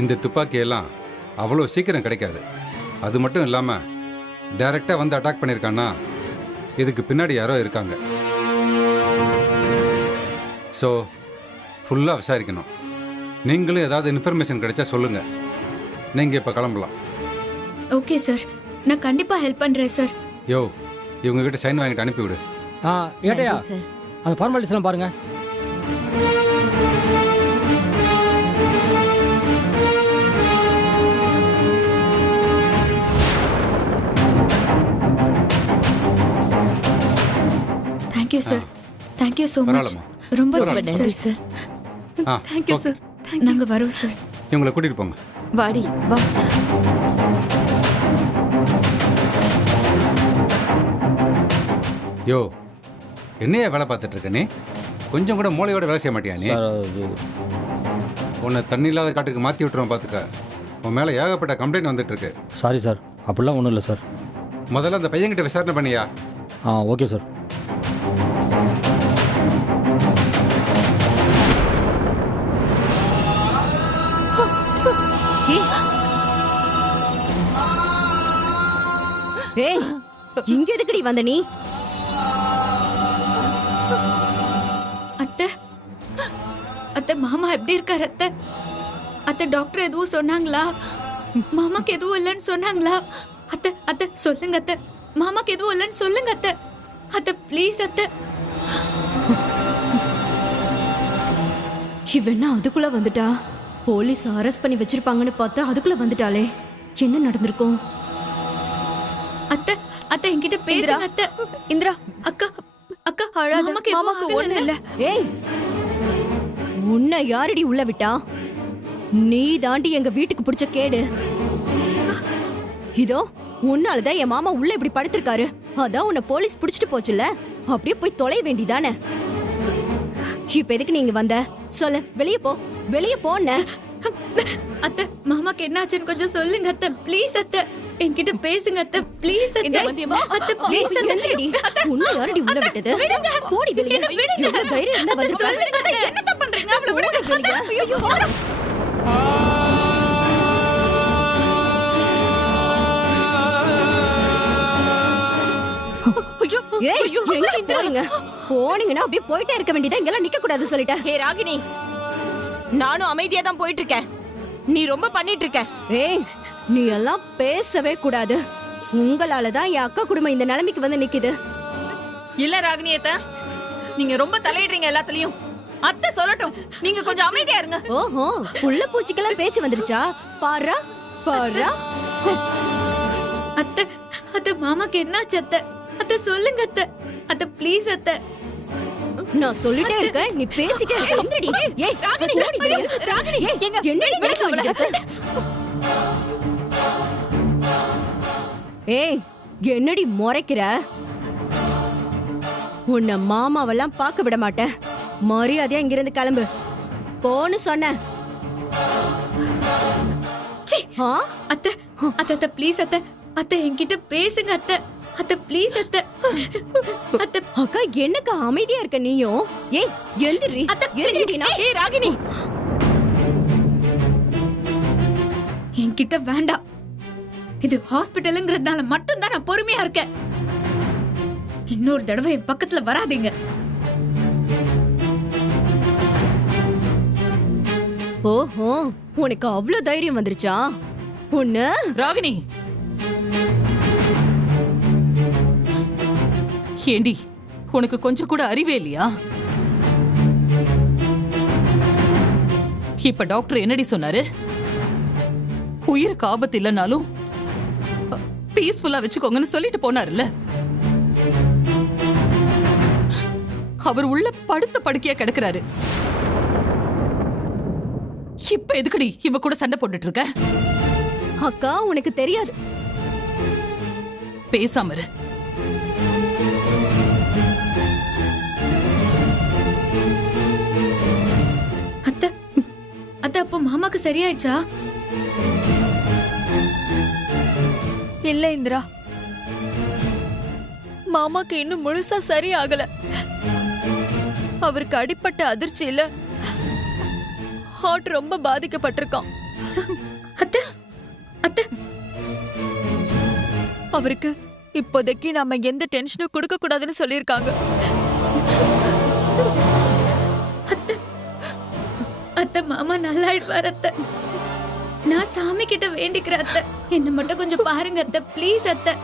இந்த துப்பாக்கியெல்லாம் அவ்வளோ சீக்கிரம் கிடைக்காது. அது மட்டும் இல்லாமல் டைரெக்டாக வந்து அட்டாக் பண்ணியிருக்கான்னா இதுக்கு பின்னாடி யாரோ இருக்காங்க. ஸோ ஃபுல்லாக விசாரிக்கணும். நீங்களும் ஏதாவது இன்ஃபர்மேஷன் கிடைச்சா சொல்லுங்கள். நீங்கள் இப்போ கிளம்பலாம். ஓகே சார், நான் கண்டிப்பா ஹெல்ப் பண்றேன் சார். யோ, இவங்ககிட்ட சைன் வாங்கிட்டு அனுப்பிவிடு. ஏட்டையா நன்றி சார். அந்த ஃபார்மாலிட்டிஸ்லாம் பாருங்க. Thank you sir, thank you so much. பரவாயில்லம்மா. ரொம்ப பரவாயில்ல. தேங்க்ஸ் நன்றி சார். சார். ஆ தேங்க்யூ சார். நாங்க வரோம் சார். இவங்களை கூட்டிகிட்டு போங்க. வாடி வா. யோ, என்னையா வேலை பார்த்துட்டு இருக்க நீ? கொஞ்சம் கூட மூளையோட வேலை செய்ய மாட்டியா நீ? சார் அது உன்னை தண்ணி இல்லாத காட்டுக்கு மாற்றி விட்டுருவோம் பார்த்துக்க. உன் மேலே ஏகப்பட்ட கம்ப்ளைண்ட் வந்துட்டு இருக்கு. சாரி சார், அப்படிலாம் ஒன்றும் இல்லை சார். முதல்ல அந்த பையன்கிட்ட விசாரணை பண்ணியா? Okay sir. ஏய், இங்க எதுக்குடி வந்த நீ? அத்தை, அத்தை மாமா எப்படி இருக்காரு அத்தை? அத்தை டாக்டர் எதுவும் சொன்னாங்களா? மாமாக்கு எதுவும் இல்லைன்னு சொன்னாங்களா? அத்தை அத்தை சொல்லுங்க அத்தை, மாமாக்கு எதுவும் இல்லைன்னு சொல்லுங்க அத்தை. அத்தை ப்ளீஸ் அத்தை. இவனா அதுக்குள்ள வந்துட்டா? போலீஸ் அரெஸ்ட் பண்ணி வச்சிருப்பாங்கன்னு பார்த்தா அதுக்குள்ள வந்துட்டாளே. என்ன நடந்திருக்கும்? அத்தை அத்தை என்கிட்ட பேசுங்க அத்தை. இந்திரா, அக்கா அக்கா அழாத. மாமாக்கு எதுவும் மாமாக்கு ஒண்ணும் இல்ல. ஆகல. ஏய், உன்னை யாரடி உள்ள விட்டா? நீ தாண்டி எங்க வீட்டுக்கு பிடிச்ச கேடு. இதோ உன்னாலதான் என் மாமா உள்ள இப்படி படுத்திருக்காரு. அதான் உன்னை போலீஸ் பிடிச்சிட்டு போச்சுல்ல, அப்படியே போய் தொலைய வேண்டிதானே. இப்ப எதுக்கு நீங்க வந்த? சொல்லு, வெளியே போ, வெளியே போன. அத்தை மாமாக்கு என்னாச்சுன்னு கொஞ்சம் சொல்லுங்க அத்தை ப்ளீஸ் அத்தை. என்கிட்ட பேசுங்க அத்தை ப்ளீஸ் அத்தை. அத்தை ப்ளீஸ் அத்தை. உன்னை யாரடி உள்ள விட்டது? போடி வெளியே. எவ்வளவு தைரியம் இருந்தா வந்திருப்ப? சொல்லுங்க அத்தை. என்னத்த பண்றீங்க? அவளை விடுங்க. போடி வெளியே. ஐயோ. ஏய், எங்க போறீங்க? போனீங்கன்னா அப்படியே போயிட்டே இருக்க வேண்டியதா, இங்கெல்லாம் நிக்க கூடாது சொல்லிட்டேன். ஹே ராகினி, நானும் அமைதியா தான் போயிட்டு இருக்கேன். நீ ரொம்ப பண்ணிட்டு இருக்க. ஏய், நீ எல்லாம் பேசவே கூடாது. உங்களாலதான் என் அக்கா குடும்பம் இந்த நிலைமைக்கு வந்து நிக்குது. இல்ல ராகினி அத்தை, நீங்க ரொம்ப தலையிடுறீங்க எல்லாத்துலயும். அத்தை சொல்லட்டும், நீங்க கொஞ்சம் அமைதியா இருங்க. ஓஹோ, புள்ள பூச்சிக்கெல்லாம் பேச்சு வந்துருச்சா? பாரா பாரா. அத்தை அத்தை மாமாக்கு என்னாச்சு அத்தை? அத்தை சொல்லுங்க அத்தை. அத்தை ப்ளீஸ் அத்தை. நான் சொல்லிட்டே இருக்கேன், நீ பேசிட்டே இருக்க. எந்திரடி. ஏய், ராகினி, ஓடி வெளியே. ராகினி, என்னடி பேச வேண்டியது? ஏய், என்னடி முறைக்கிற? உன்னை மாமாவெல்லாம் பார்க்க விட மாட்டேன். மரியாதையா இங்கிருந்து கிளம்பு. போன்னு சொன்ன. சீ. ஆ? அத்தை அத்தை அத்தை ப்ளீஸ் அத்தை. அத்தை என்கிட்ட பேசுங்க அத்தை. அத்தை ப்ளீஸ் அத்தை. அத்தை அக்கா, என்னக்கா அமைதியா இருக்க நீயும்? ஏய், எந்திரி. அத்தை, எந்திரிடினா. ஹே ராகினி, என்கிட்ட வேண்டாம். இது ஹாஸ்பிட்டலுங்கிறதுனால மட்டும் தான் நான் பொறுமையா இருக்கேன். இன்னொரு தடவை என் பக்கத்துல வராதீங்க. ஓஹோ, உனக்கு அவ்வளவு தைரியம் வந்துருச்சா? உன்ன ராகினி. ஏண்டி, உனக்கு கொஞ்சம் கூட அறிவே இல்லையா? இப்ப டாக்டர் என்னடி சொன்னாரு? உயிருக்கு ஆபத்து இல்லைனாலும் பீஸ்ஃபுல்லா வச்சுக்கோங்கன்னு சொல்லிட்டு போனாருல்ல. அவர் உள்ள படுத்த படுக்கையா கிடக்குறாரு. இப்ப எதுக்குடி இவ கூட சண்டை போட்டுட்டு இருக்க? அக்கா, உனக்கு தெரியாது. பேசாம இரு. அத்தை அத்தை அப்போ மாமாக்கு சரியாயிடுச்சா? இல்ல இந்திரா, மாமாக்கு இன்னும் முழுசா சரி ஆகல. அவருக்கு அடிப்பட்ட அதிர்ச்சியில ஹார்ட் ரொம்ப பாதிக்கப்பட்டிருக்கான். அத்தை அத்தை அவருக்கு இப்போதைக்கு நாம எந்த டென்ஷனும் கொடுக்க கூடாதுன்னு சொல்லியிருக்காங்க. அத்தை மாமா நல்லாயிடுவார் அத்தை. நான் சாமி கிட்ட வேண்டிக்கிறேன் அத்தை. என்ன மட்டும் கொஞ்சம் பாருங்க அத்தை, ப்ளீஸ் அத்தை.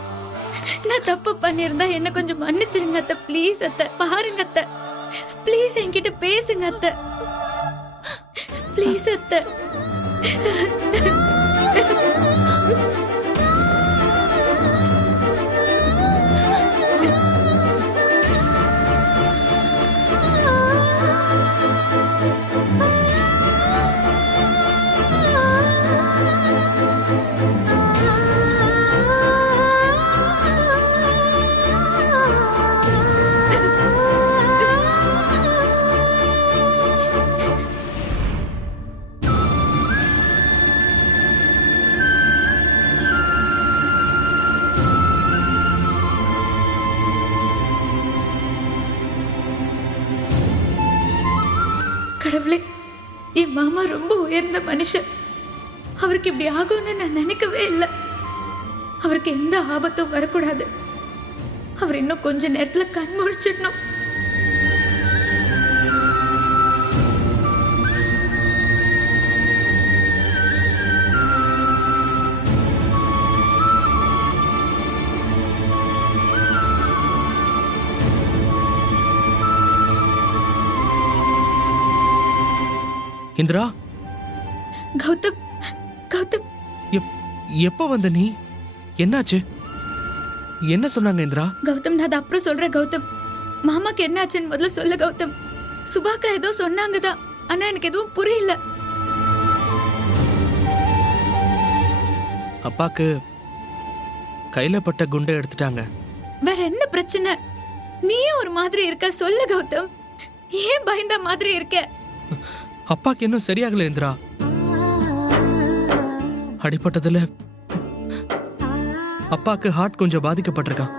நான் தப்பு பண்ணியிருந்தா என்ன கொஞ்சம் மன்னிச்சிருங்க அத்தை, ப்ளீஸ் அத்தை. பாருங்க அத்தை, ப்ளீஸ் என்கிட்ட பேசுங்க அத்தை, ப்ளீஸ் அத்தை. கடவுளே, என் மாமா ரொம்ப உயர்ந்த மனுஷன். அவருக்கு இப்படி ஆகும்னு நான் நினைக்கவே இல்லை. அவருக்கு எந்த ஆபத்தும் வரக்கூடாது. அவர் இன்னும் கொஞ்ச நேரத்துல கண் முழிச்சிடணும். இந்திரா, கௌதம், கௌதம், எப்ப வந்த நீ? என்னாச்சு? என்ன சொன்னாங்க இந்திரா? கௌதம், நான் அதை அப்புறம் சொல்றேன் கௌதம். மாமாக்கு என்ன ஆச்சுன்னு முதல்ல சொல்லு கௌதம். சுபாக்கா ஏதோ சொன்னாங்கதான், ஆனா எனக்கு எதுவும் புரியல. அப்பாக்கு கையில பட்ட குண்டை எடுத்துட்டாங்க. வேற என்ன பிரச்சனை? நீயும் ஒரு மாதிரி இருக்க, சொல்லு கௌதம். ஏன் பயந்த மாதிரி இருக்க? அப்பாக்கு இன்னும் சரியாகல இந்திரா. அடிபட்டதுல அப்பாக்கு ஹார்ட் கொஞ்சம் பாதிக்கப்பட்டிருக்கான்.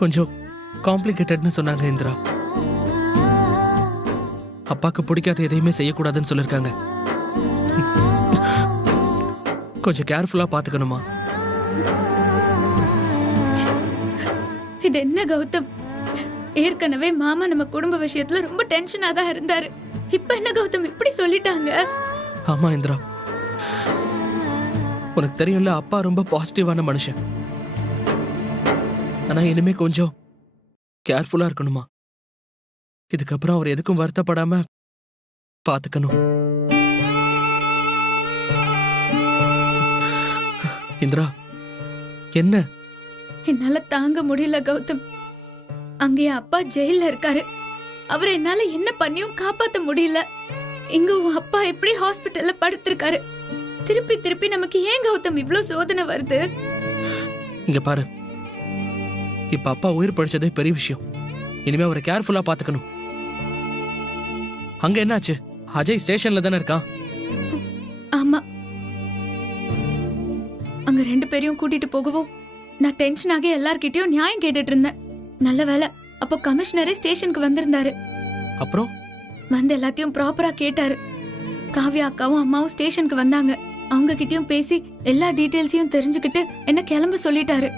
கொஞ்சம் காம்ப்ளிகேட்டட்னு சொன்னாங்க இந்திரா. அப்பாக்கு பிடிக்காத எதையுமே செய்யக்கூடாதுன்னு சொல்லிருக்காங்க. கொஞ்சம் கேர்ஃபுல்லா பாத்துக்கணுமா? இது என்ன கௌதம்? ஏற்கனவே மாமா நம்ம குடும்ப விஷயத்துல ரொம்ப டென்ஷனா தான் இருந்தாரு. இப்ப என்ன கௌதம் இப்படி சொல்லிட்டாங்க? ஆமா இந்திரா, உனக்கு தெரியும்ல, அப்பா ரொம்ப பாசிட்டிவான மனுஷன். ஆனா இனிமே கொஞ்சம் கேர்ஃபுல்லா இருக்கணுமா? இதுக்கப்புறம் அவர் எதுக்கும் வருத்தப்படாம பாத்துக்கணும். இந்திரா, என்ன? என்னால தாங்க முடியல கௌதம். அங்கே அப்பா ஜெயில இருக்காரு. அவர் என்னால என்ன பண்ணியும் காப்பாத்த முடியல. இங்க உன் அப்பா எப்படி ஹாஸ்பிட்டல்ல படுத்திருக்காரு. திருப்பி திருப்பி நமக்கு ஏன் கௌதம் இவ்ளோ சோதனை வருது? இங்க பாரு, இப்ப அப்பா உயிர் பழிச்சதே பெரிய விஷயம். இனிமே அவரை கேர்ஃபுல்லா பாத்துக்கணும். அங்க என்னாச்சு? அஜய் ஸ்டேஷன்ல தானே இருக்கான். ஆமா, அங்க 2 பேரையும் கூட்டிட்டு போகவும் நான் டென்ஷன் ஆகி எல்லார்கிட்டயும் நியாயம் கேட்டுட்டு இருந்தேன். நல்ல வேலை, அப்போ கமிஷனரே ஸ்டேஷனுக்கு வந்திருந்தாரு. அப்புறம் வந்து எல்லாத்தையும் ப்ராப்பரா கேட்டாரு. காவ்யா அக்காவும் அம்மாவும் ஸ்டேஷனுக்கு வந்தாங்க. அவங்க கிட்டயும் பேசி எல்லா டீடைல்ஸையும் தெரிஞ்சுக்கிட்டு என்ன கிளம்ப சொல்லிட்டாரு.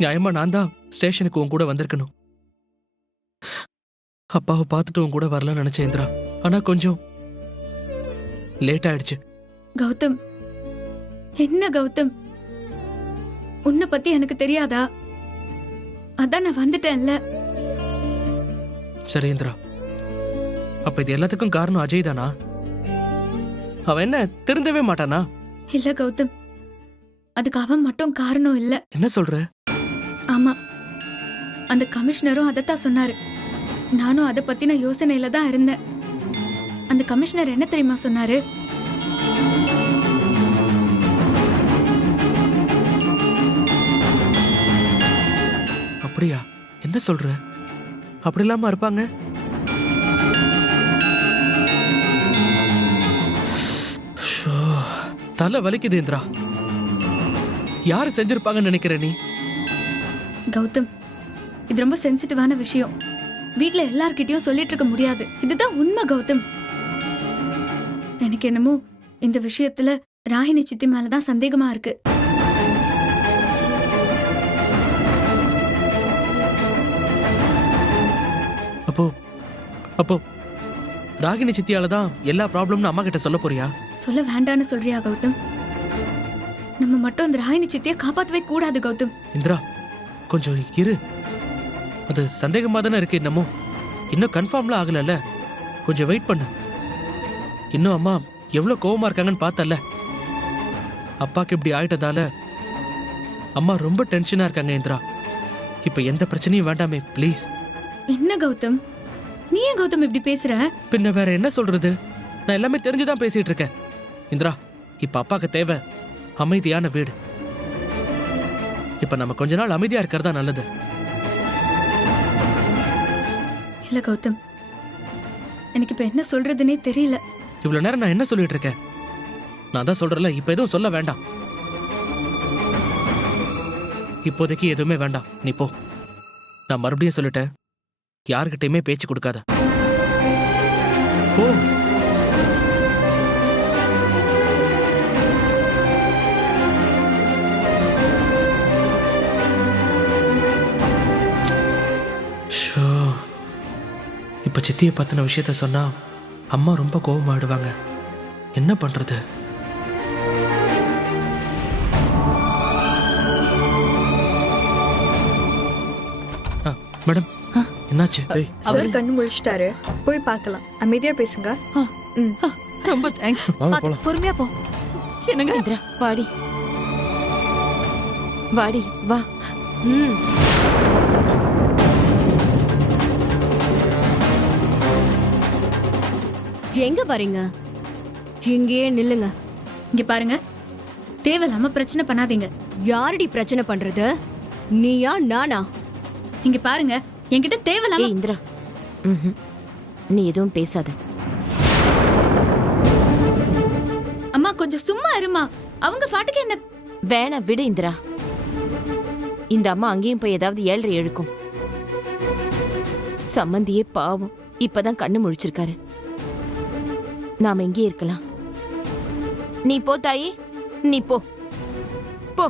நியாயமா நான் தான் ஸ்டேஷனுக்கு உன் கூட வந்திருக்கணும். அப்பாவை பார்த்துட்டு உன் கூட வரலாம்னு நினைச்சேன் இந்திரா. ஆனா கொஞ்சம் லேட் ஆயிடுச்சு. கௌதம், என்ன கௌதம், உன்னை பத்தி எனக்கு தெரியாதா? அதான் நான் வந்துட்டேன்ல. சரி இந்திரா, அப்ப இது எல்லாத்துக்கும் காரணம் அஜய் தானா? அவன் என்ன திருந்தவே மாட்டானா? இல்ல கௌதம், அதுக்கு அவன் மட்டும் காரணம் இல்ல. என்ன சொல்ற? ஆமா, அந்த கமிஷனரும் அதைத்தான் சொன்னாரு. நானும் அதை பத்தின யோசனையில தான் இருந்தேன். அந்த கமிஷனர் என்ன தெரியுமா சொன்னாரு? அப்படியா? என்ன சொல்ற? அப்படி இல்லாம இருப்பாங்க? தலை வலிக்குது இந்திரா. யாரு செஞ்சிருப்பாங்கன்னு நினைக்கிற நீ? கௌதம், இது ரொம்ப சென்சிட்டிவான விஷயம். வீட்ல எல்லார்கிட்டயும் சொல்லிட்டு இருக்க முடியாது. இதுதான் உண்மை கௌதம். எனக்கு என்னமோ இந்த விஷயத்துல ராகினி சித்தி மேலதான் சந்தேகமா இருக்கு. அப்போ அப்போ ராகினி சித்தியால தான் எல்லா ப்ராப்ளம்னு அம்மா கிட்ட சொல்ல போறியா? சொல்ல வேண்டான்னு சொல்றியா கௌதம்? நம்ம மட்டும் அந்த ராகினி சித்தியை காப்பாத்தவே கூடாது கௌதம். இந்திரா கொஞ்சம் இரு. அது சந்தேகமா தானே இருக்கு. இன்னும் கன்ஃபார்ம்லாம் ஆகலல்ல. கொஞ்சம் வெயிட் பண்ணு. இன்னும் அம்மா எவ்வளவு கோவமா இருக்காங்கன்னு பார்த்தல. அப்பாக்கு இப்படி ஆயிட்டதால அம்மா ரொம்ப டென்ஷனா இருக்காங்க இந்திரா. இப்ப எந்த பிரச்சனையும் வேண்டாமே ப்ளீஸ். என்ன கௌதம், நீ ஏன் கௌதம் இப்படி பேசுற? பின்ன வேற என்ன சொல்றது? நான் எல்லாமே தெரிஞ்சுதான் பேசிட்டு இருக்கேன். இந்திரா இப்ப அப்பாக்கு தேவை அமைதியான வீடு. இப்ப நம்ம கொஞ்ச நாள் அமைதியா இருக்கிறதா நல்லது. இல்ல கௌதம், எனக்கு இப்ப என்ன சொல்றதுன்னே தெரியல. இவ்வளவு நேரம் நான் என்ன சொல்லிட்டு இருக்கேன்? நான் தான் சொல்றேன்ல, இப்ப எதுவும் சொல்ல வேண்டாம். இப்போதைக்கு எதுவுமே வேண்டாம், நீ போ. நான் மறுபடியும் சொல்லிட்டேன், யாருக்கிட்டையுமே பேச்சு கொடுக்காத. போ. ஷோ, இப்ப சித்தியை பத்தின விஷயத்த சொன்னா அம்மா ரொம்ப கோபமாயிடுவாங்க. என்ன பண்றது? மேடம் என்னாச்சு? சார் கண்ணு முழிச்சிட்டாரு, போய் பார்க்கலாம். அமைதியா பேசுங்க. ரொம்ப தேங்க்ஸ். பொறுமையா போ. என்னங்க இந்திரா வாடி வாடி வா. எங்க வரீங்க? இங்கேயே நில்லுங்க. இங்க பாருங்க, தேவையில்லாம பிரச்சனை பண்ணாதீங்க. யாரடி பிரச்சனை பண்றது? நீயா நானா? இங்க பாருங்க, என்கிட்ட தேவையில்லாம. ஏய் இந்திரா, நீ எதுவும் பேசாத. அம்மா கொஞ்சம் சும்மா இருமா. அவங்க பாட்டுக்கு என்ன. வேணா விடு இந்திரா. இந்த அம்மா அங்கேயும் போய் ஏதாவது ஏழ்ரை எழுக்கும். சம்மந்தியே பாவம், இப்பதான் கண்ணு முழிச்சிருக்காரு. நாம எங்கே இருக்கலாம். நீ போ தாயி, நீ போ போ.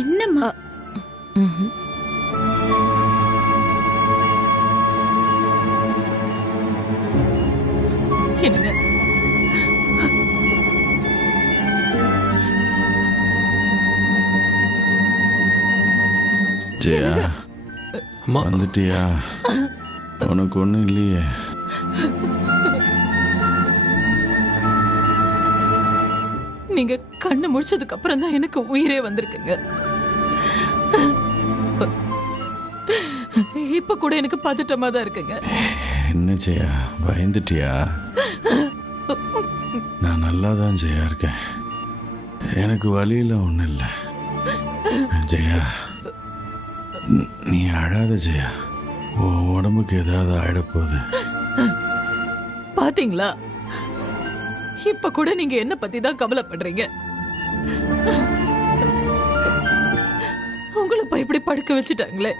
என்னம்மா? என்னங்க ஜெயா, வந்துட்டியா? உனக்கு ஒன்றும் இல்லையே? நீங்க கண்ணு முடிச்சதுக்கு அப்புறம் தான் எனக்கு உயிரே வந்திருக்குங்க. இப்ப கூட எனக்கு பதட்டமா தான் இருக்குங்க. என்ன ஜெயா, பயந்துட்டியா? நான் நல்லா தான் ஜெயா இருக்கேன். எனக்கு வழியில ஒன்றும் இல்லை. ஜெயா நீ அழாத ஜெயா. உன் உடம்புக்கு ஏதாவது ஆயிடப்போகுது. பாத்தீங்களா, இப்ப கூட நீங்க என்ன பத்தி தான் கவலைப்படுறீங்க. உங்களை போய் இப்படி படுக்க வச்சுட்டாங்களே.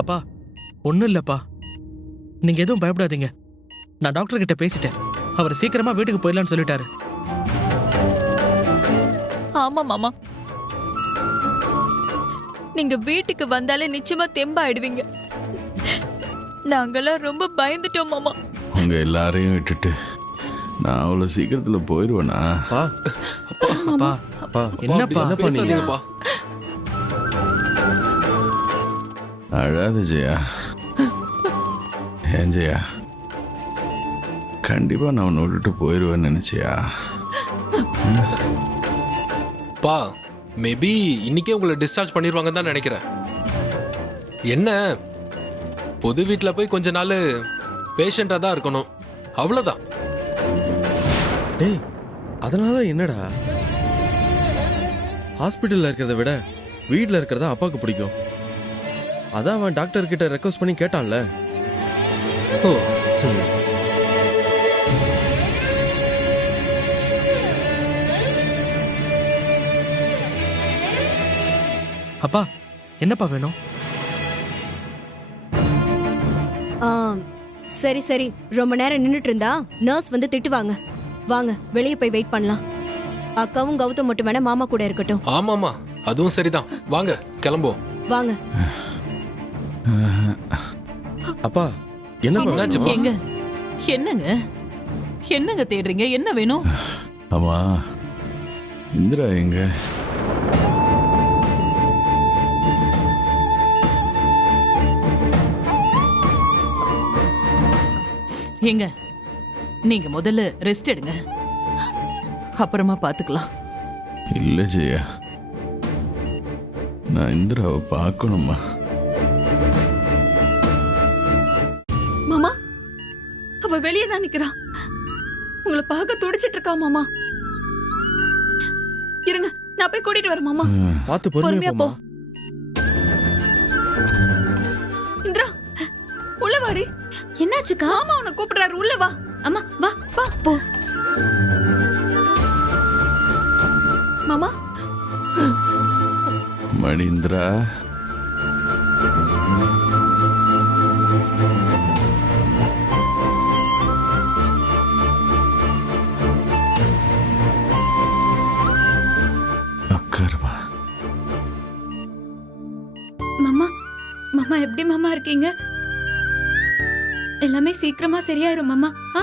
அப்பா ஒண்ணும் இல்லப்பா, நீங்க எதுவும் பயப்படாதீங்க. நான் டாக்டர் கிட்ட பேசிட்டேன். அவர் சீக்கிரமா வீட்டுக்கு போயிடலான்னு சொல்லிட்டாரு. ஆமா மாமா, நீங்க வீட்டுக்கு வந்தாலே நிச்சயமா தெம்பாயிடுவீங்க. நாங்கெல்லாம் ரொம்ப பயந்துட்டோம் மாமா. உங்க எல்லாரையும் விட்டுட்டு நான் அவ்வளோ சீக்கிரத்தில் போயிடுவேனா? அப்பா என்னப்பா? அழாத ஜெயா. ஏன் ஜெயா, கண்டிப்பா நான் உன்னை விட்டுட்டு போயிடுவேன்னு நினைச்சியா? பா, மேபி இன்னைக்கே உங்களை டிஸ்சார்ஜ் பண்ணிடுவாங்க தான் நினைக்கிறேன். என்ன, பொது வீட்டில் போய் கொஞ்ச நாள் பேஷண்டாக தான் இருக்கணும், அவ்வளோதான். டேய், அதனால என்னடா? ஹாஸ்பிட்டலில் இருக்கிறத விட வீட்டில் இருக்கிறதா அப்பாவுக்கு பிடிக்கும். அதான் அவன் டாக்டர் கிட்ட ரெக்வஸ்ட் பண்ணி கேட்டான்ல. அப்பா என்னப்பா வேணும்? ஆ, சரி சரி, ரொம்ப நேரம் நின்னுட்டு இருந்தா நர்ஸ் வந்து திட்டுவாங்க. வாங்க வெளியே போய் வெயிட் பண்ணலாம். அக்காவும் கௌதம் மட்டும் வேணா மாமா கூட இருக்கட்டும். ஆமாமா, அதுவும் சரிதான். வாங்க கிளம்புவோம். வாங்க. அப்பா என்னப்பா என்னாச்சுப்பா? எங்க என்னங்க என்னங்க தேடுறீங்க? என்ன வேணும்? அம்மா இந்திரா எங்க? எங்க நீங்க முதல்ல ரெஸ்ட் எடுங்க, அப்புறமா பாத்துக்கலாம். இல்ல ஜெயா, நான் இந்திராவை பார்க்கணுமா? மாமா, அவ வெளியே தான் நிக்கிறா. உங்களை பார்க்க துடிச்சிட்டு இருக்கா மாமா. இருங்க, நான் போய் கூட்டிட்டு வரேன் மாமா. பார்த்து பொறுமையா பொறுமையா போ. போமா. இந்திரா, உள்ள வாடி. என்னாச்சுக்கா? மாமா உன்னை கூப்பிடுறாரு, உள்ள வா. அம்மா வா வா போ. மாமா, மணி இந்திரா, உட்காருமா. மாமா மாமா எப்படி மாமா இருக்கீங்க? எல்லாமே சீக்கிரமா சரியாயிரும் மாமா. ஆ,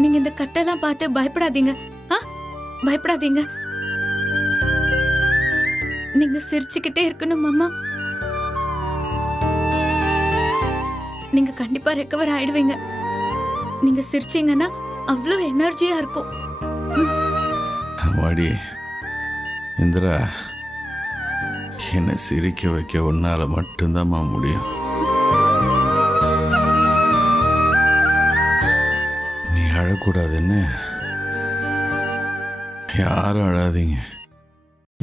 நீங்க இந்த கட்டெல்லாம் பார்த்து பயப்படாதீங்க. ஆ, பயப்படாதீங்க. நீங்க சிரிச்சுக்கிட்டே இருக்கணும் மாமா. நீங்க கண்டிப்பா ரெக்கவர் ஆயிடுவீங்க. நீங்க சிரிச்சீங்கன்னா அவ்வளோ எனர்ஜியா இருக்கும். அம்மாடி இந்திரா, என்னை சிரிக்க வைக்க உன்னால மட்டும்தாம்மா முடியும். நீ அழக்கூடாதுன்னு யாரும் அழாதீங்க.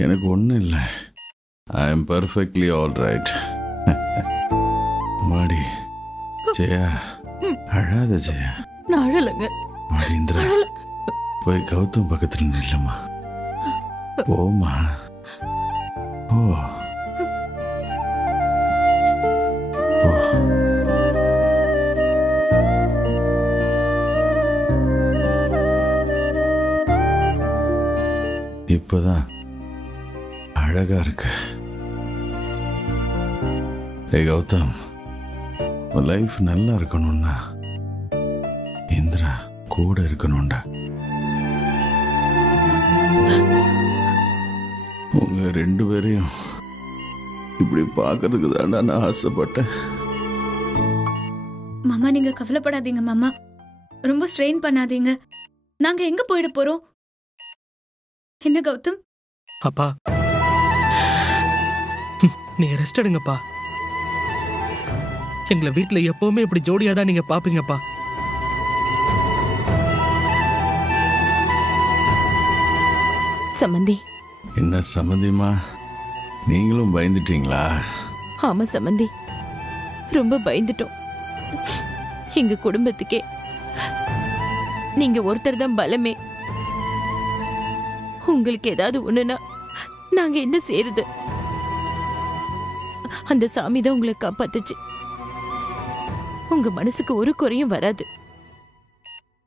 எனக்கு ஒன்றும் இல்லை. I am perfectly all right. மாடி ஜெயா, அழாத ஜெயா. நான் அழலைங்க. மாடி இந்திரா, போய் கௌதம் பக்கத்தில் நில்லம்மா. போமா ஓ ஓ. இப்பதான் அழகா இருக்கு. டேய் கௌதம், உன் லைஃப் நல்லா இருக்கணும்னா இந்திரா கூட இருக்கணும்டா. உங்க ரெண்டு பேரையும் இப்படி பார்க்கறதுக்கு தாண்டா நான் ஆசைப்பட்டேன். மாமா நீங்க கவலைப்படாதீங்க மாமா. ரொம்ப ஸ்ட்ரெயின் பண்ணாதீங்க. நாங்க எங்க போயிட போறோம்? என்ன கௌதம்? அப்பா நீங்க ரெஸ்ட் எடுங்கப்பா. எங்களை வீட்டுல எப்பவுமே இப்படி ஜோடியா தான் நீங்க பாப்பீங்கப்பா. சம்மந்தி. என்ன சம்மந்திமா, நீங்களும் பயந்துட்டீங்களா? ஆமா சம்மந்தி, ரொம்ப பயந்துட்டோம். எங்க குடும்பத்துக்கே நீங்க ஒருத்தர் தான் பலமே. உங்களுக்கு ஏதாவது ஒண்ணுனா நாங்க என்ன செய்யறது? அந்த சாமி தான் உங்களை காப்பாத்துச்சு. உங்க மனசுக்கு ஒரு குறையும் வராது.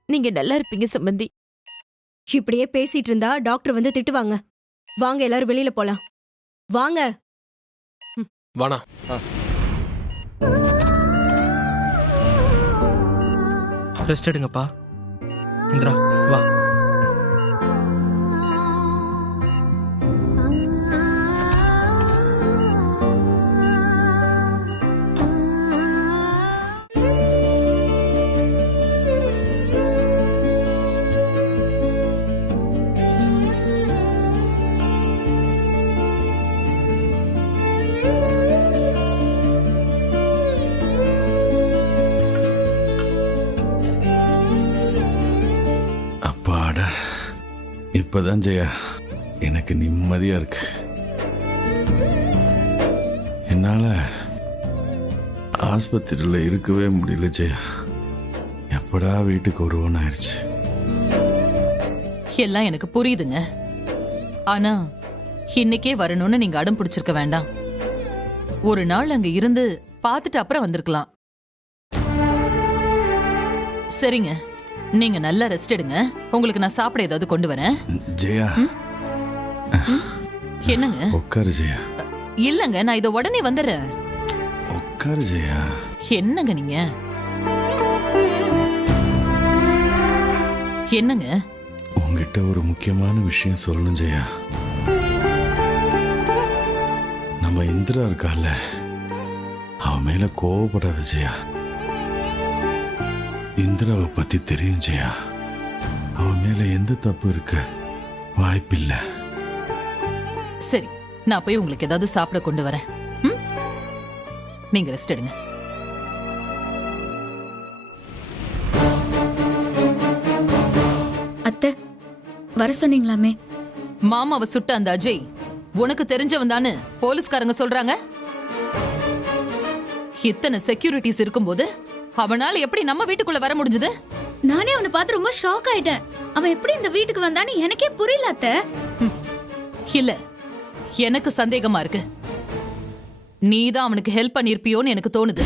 நீங்க நல்லா இருப்பீங்க சம்பந்தி. இப்படியே பேசிட்டு இருந்தா டாக்டர் வந்து திட்டுவாங்க. வாங்க எல்லாரும் வெளியில போலாம். வாங்க. வாணா. ரெஸ்ட் எடுங்கப்பா. இந்திரா வா. இப்பதான் ஜெயா எனக்கு நிம்மதியா இருக்கு. என்னால ஆஸ்பத்திரியில இருக்கவே முடியல ஜெயா. எப்படா வீட்டுக்கு வருவோன்னு ஆயிடுச்சு. எல்லாம் எனக்கு புரியுதுங்க. ஆனா இன்னைக்கே வரணும்னு நீங்க அடம் பிடிச்சிருக்க வேண்டாம். ஒரு நாள் அங்க இருந்து பார்த்துட்டு அப்புறம் வந்திருக்கலாம். சரிங்க, நீங்க நல்லா ரெஸ்ட் எடுங்க. உங்களுக்கு நான் சாப்பிட ஏதாவது கொண்டு வரேன். ஜெயா என்னங்க? உட்காரு ஜெயா. இல்லங்க, நான் இத உடனே வந்துடுறேன். உட்காரு ஜெயா. என்னங்க நீங்க? என்னங்க? உங்ககிட்ட ஒரு முக்கியமான விஷயம் சொல்லணும் ஜெயா. நம்ம இந்திரா இருக்கால, அவ மேல கோவப்படாத ஜெயா. இந்திராவை பத்தி தெரியும் ஜெயா. அவ மேல எந்த தப்பு இருக்க வாய்ப்பில்லை. சரி, நான் போய் உங்களுக்கு ஏதாவது சாப்பிட கொண்டு வரேன். ம்? நீங்க ரெஸ்ட் எடுங்க. அத்தை வர சொன்னீங்களாமே. மாமாவை சுட்ட அந்த அஜய் உனக்கு தெரிஞ்சவன் தானே போலீஸ்காரங்க சொல்றாங்க. இத்தனை செக்யூரிட்டிஸ் இருக்கும்போது அவனால எப்படி நம்ம வீட்டுக்குள்ள வர முடிஞ்சது? நானே அவனை பார்த்து ரொம்ப ஷாக் ஆயிட்டேன். அவன் எப்படி இந்த வீட்டுக்கு வந்தான்னு எனக்கே புரியல அத்தை. இல்ல, எனக்கு சந்தேகமா இருக்கு. நீதான் அவனுக்கு ஹெல்ப் பண்ணிருப்பியோன்னு எனக்கு தோணுது.